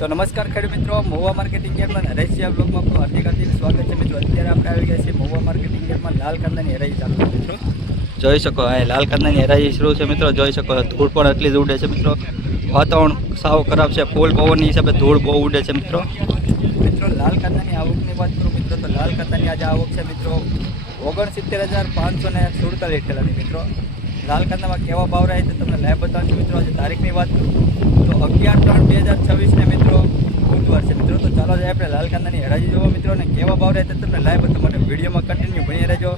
તો નમસ્કાર ખેડૂત મિત્રો, મહુવા માર્કેટિંગ યાર્ડમાં હરાજીયા બ્લોગમાં હાર્દિક સ્વાગત છે મિત્રો। અત્યારે આપણે આવી ગયા છીએ મહુવા માર્કેટિંગ યાર્ડમાં લાલ કાંદાની હરાજી ચાલુ છે મિત્રો। જોઈ શકો આ લાલ કાંદાની હરાજી શરૂ છે મિત્રો। જોઈ શકો ધૂળ પણ એટલી જ ઉડે છે મિત્રો। વાતાવરણ સાવ ખરાબ છે, ફૂલ પવનની હિસાબે ધૂળ બહુ ઉડે છે મિત્રો। લાલ કાંદાની આવકની વાત કરું મિત્રો તો લાલ કાંદાની આજે આવક છે મિત્રો 69,547 ઠેલાની મિત્રો। લાલ કાંદામાં કેવા ભાવ રહે છે તમને લાઈવ બતાવશું મિત્રો। આજે તારીખની વાત કરું તો 11/3/2026 ને મિત્રો બુધવાર છે મિત્રો। તો ચાલો જાય આપણે લાલ કાંદાની હરાજી જોવા મિત્રો અને કેવા ભાવ રહે છે તમને લાઈવ બતાવવા માટે વિડીયોમાં કન્ટિન્યુ બની રહેજો।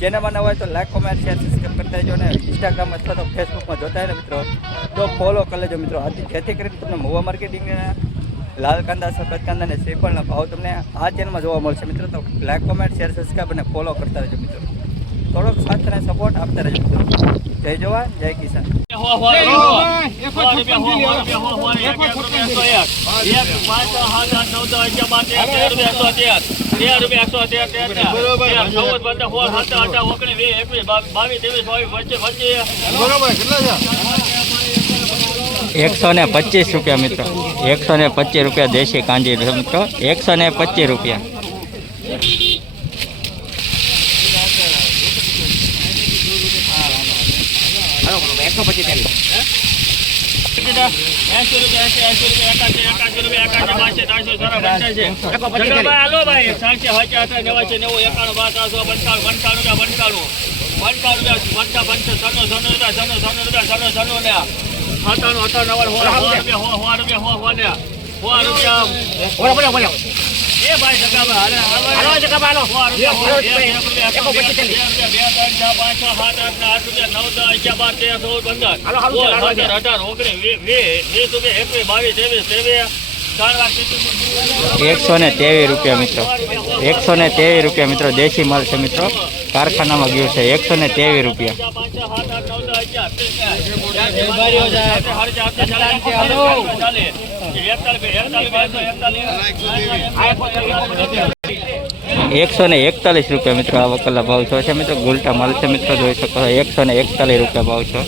ચેનલમાં ન હોય તો લાઈક, કોમેન્ટ, શેર, સબસ્ક્રાઈબ કરતા રહેજો અને ઇન્સ્ટાગ્રામ અથવા તો ફેસબુકમાં જોતા હોય ને મિત્રો તો ફોલો કરી લેજો મિત્રો। જેથી કરીને તમને મહુવા માર્કેટિંગના લાલ કાંદા, સફેદ કાંદા અને શ્રીફળના ભાવ તમને આ ચેનલમાં જોવા મળશે મિત્રો। તો લાઈક, કોમેન્ટ, શેર, સબસ્ક્રાઈબ અને ફોલો કરતા રહેજો મિત્રો। થોડોક સાથ અને સપોર્ટ આપતા રહેજો મિત્રો। જય જવાન, જય કિસાન। ₹125 મિત્રો, ₹125 દેશી કાંજી મિત્રો, ₹125। ₹123 મિત્રો, ₹123 મિત્રો, દેશી માલ છે મિત્રો। કારખાનામાં ગયું છે ₹123। ₹141 મિત્રો આ વકલના ભાવ છે મિત્રો। ગુલટા માલ છે મિત્રો, જોઈ શકો ₹141 ભાવ છે।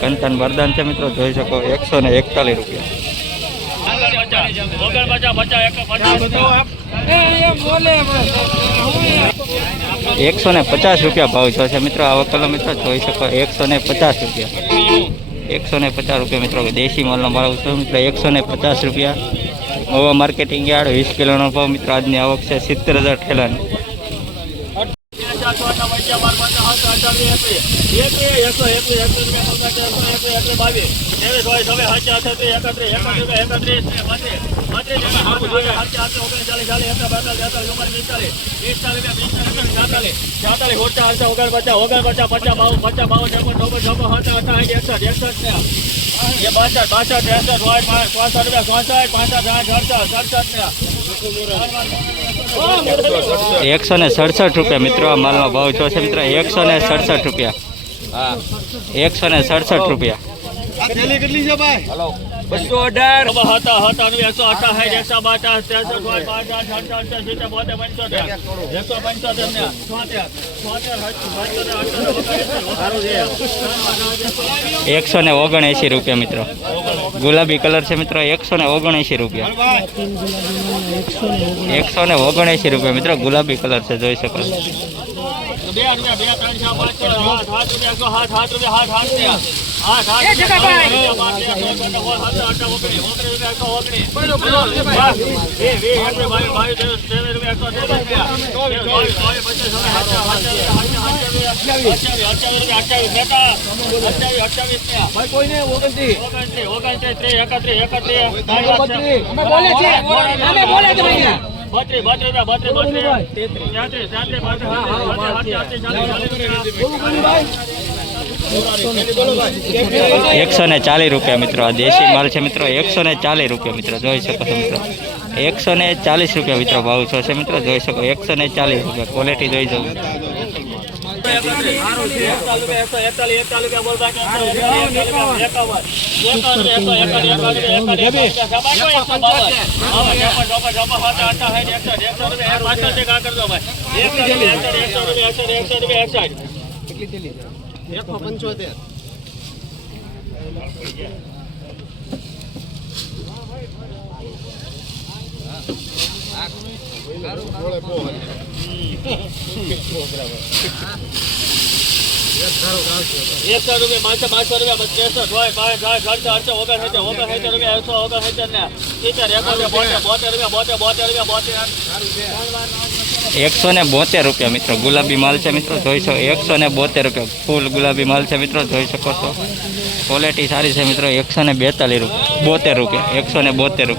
કંતન બરદાન છે મિત્રો, જોઈ શકો ₹141। ₹150 ભાવ છે મિત્રો આ વકલનો મિત્રો, જોઈ શકો ₹150। ₹150 મિત્રો દેશી માલનો ભાવ છે મિત્રો, ₹150। મહુવા માર્કેટિંગ યાર્ડ 20 કિલોનો ભાવ મિત્રો। આજની આવક છે 70,000 ઠેલાની। ₹167 મિત્રો આ માલનો ભાવ છે મિત્રો, ₹167। હા, ₹167। કેટલી છે ભાઈ? 179 મિત્રો। ગુલાબી કલર છે મિત્રો, ₹179। ₹179 મિત્રો, ગુલાબી કલર છે, જોઈ શકો। ₹140 મિત્રો આ દેશી માલ છે મિત્રો, ₹140 મિત્રો, જોઈ શકો છો મિત્રો। ₹140 મિત્રો ભાવ છે મિત્રો, જોઈ શકો ₹140। ક્વોલિટી જોઈ જાવ। ₹172 મિત્રો ગુલાબી માલ છે મિત્રો જોઈ શકો. ₹172 ફૂલ ગુલાબી માલ છે મિત્રો જોઈ શકો છો. ક્વોલિટી સારી છે મિત્રો. ₹172 ₹172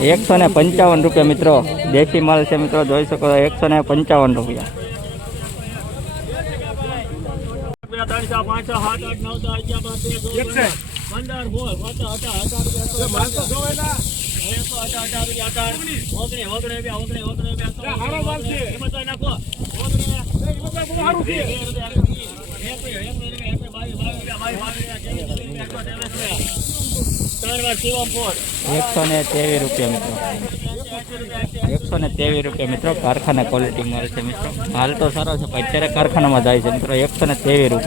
₹155 મિત્રો દેશી માલ છે મિત્રો જોઈ શકો. ₹155 ₹123 મિત્રો કારખાના ક્વોલિટી માલ છે મિત્રો. હાલ તો સારો છે પણ અત્યારે કારખાનામાં જાય છે મિત્રો. ₹123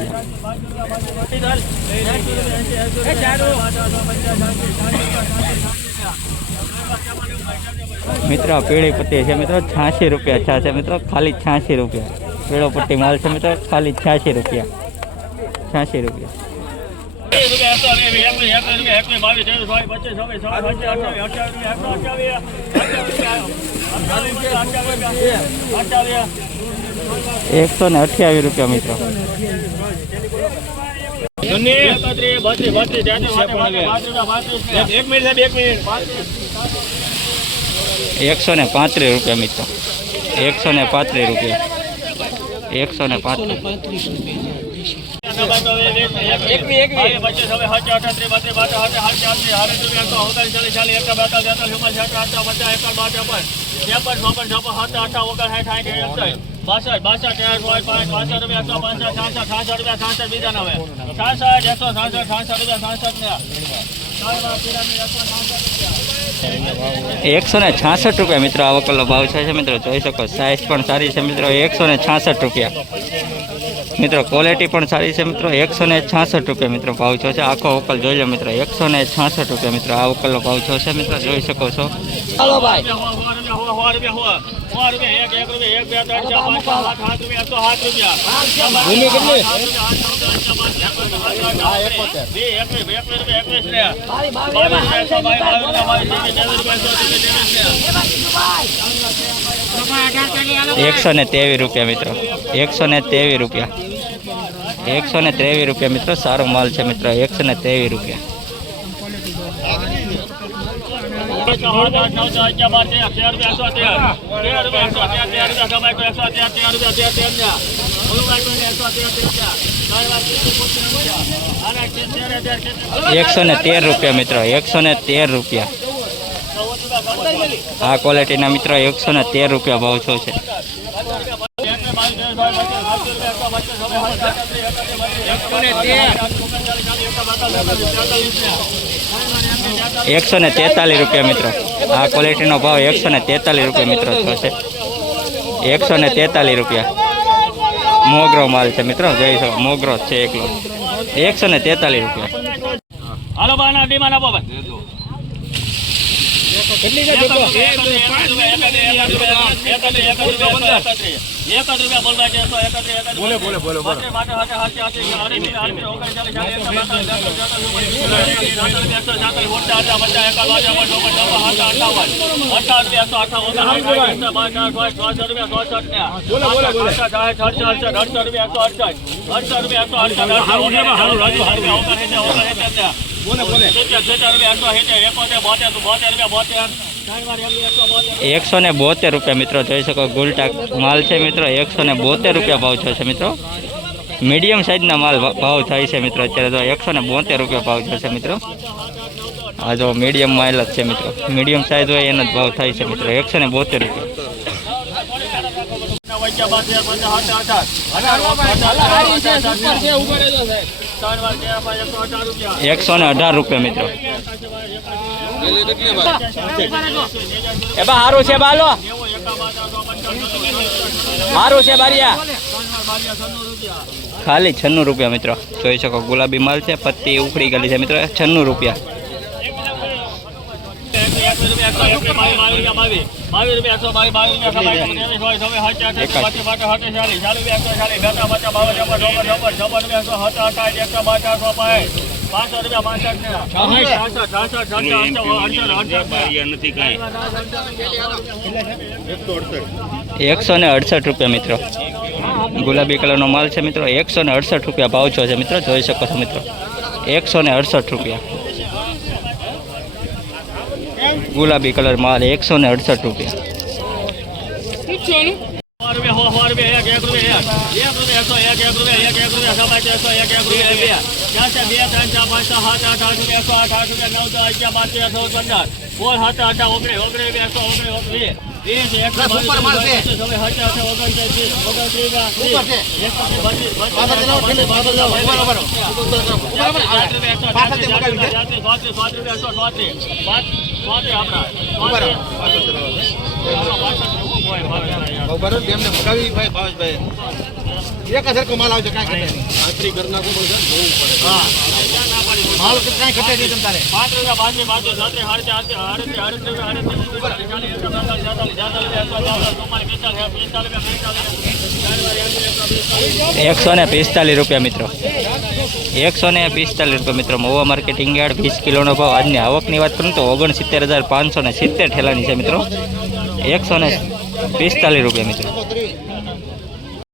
મિત્રો પીળી પટ્ટી છે મિત્રો. ₹86 છે મિત્રો. ખાલી ₹86 પીળો પટ્ટી માલ છે મિત્રો. ખાલી ₹86 ₹86 ₹128 મિત્રો. ₹135 મિત્રો. ₹135 ₹166 મિત્રો. આવો કલો ભાવ છે મિત્રો જોઈ શકો. સાઇઝ પણ સારી છે મિત્રો. ₹166 મિત્રો. ક્વોલિટી પણ સારી છે મિત્રો. ₹166 મિત્રો ભાવ છે. આખો વકલ જોઈ લો મિત્રો. ₹166 મિત્રો. આ વકલનો ભાવ છે મિત્રો જોઈ શકો છો. હાલો ભાઈ ₹123 મિત્રો. ₹123 મિત્રો. સારો માલ છે મિત્રો. ₹123 ₹113 મિત્રો. ₹113 આ ક્વોલિટીના મિત્રો. ₹113 ભાવ છો છે. ₹143 મિત્રો. આ ક્વોલિટીનો ભાવ ₹143 મિત્રો થશે. ₹143 મોગરો માલ છે મિત્રો જોઈ શકો. મોગરો છે એકલો. ₹143 હાલો બાના ડીમાં ના બાબા કેટલી છે બોલો ₹172 મિત્રો જોઈ શકો. ગુલટા માલ છે મિત્રો. ₹172 ભાવ છે મિત્રો. મીડિયમ સાઇઝના માલ ભાવ થાય છે મિત્રો. અત્યારે તો ₹172 ભાવ છે મિત્રો. આ જો મીડિયમ માલ જ છે મિત્રો. મીડિયમ સાઇઝ હોય એનો જ ભાવ થાય છે મિત્રો. ₹172 ₹118 મિત્રો. એ બા હારું છે બાલો હારું છે બારિયા ખાલી 96 રૂપિયા મિત્રો જોઈ શકો ગુલાબી માલ છે પત્તી ઉખડી ગયેલી છે મિત્રો 96 રૂપિયા નથી કાંઈ 168 રૂપિયા મિત્રો ગુલાબી કલરનો માલ છે મિત્રો 168 રૂપિયા ભાવ છે મિત્રો જોઈ શકો છો મિત્રો 168 રૂપિયા ગુલાબી કલર માલ 168 રૂપિયા માલ આવશે કાંઈ ઘટે નહીં ખાતરી કરી નાખો માલ કાંઈ ઘટે નહીં તમ તારે 145 રૂપિયા મિત્રો 145 રૂપિયા મિત્રો મહુવા માર્કેટિંગ યાર્ડ 20 કિલોનો ભાવ આજની આવકની વાત કરું તો 69,570 ઠેલાની છે મિત્રો 145 રૂપિયા મિત્રો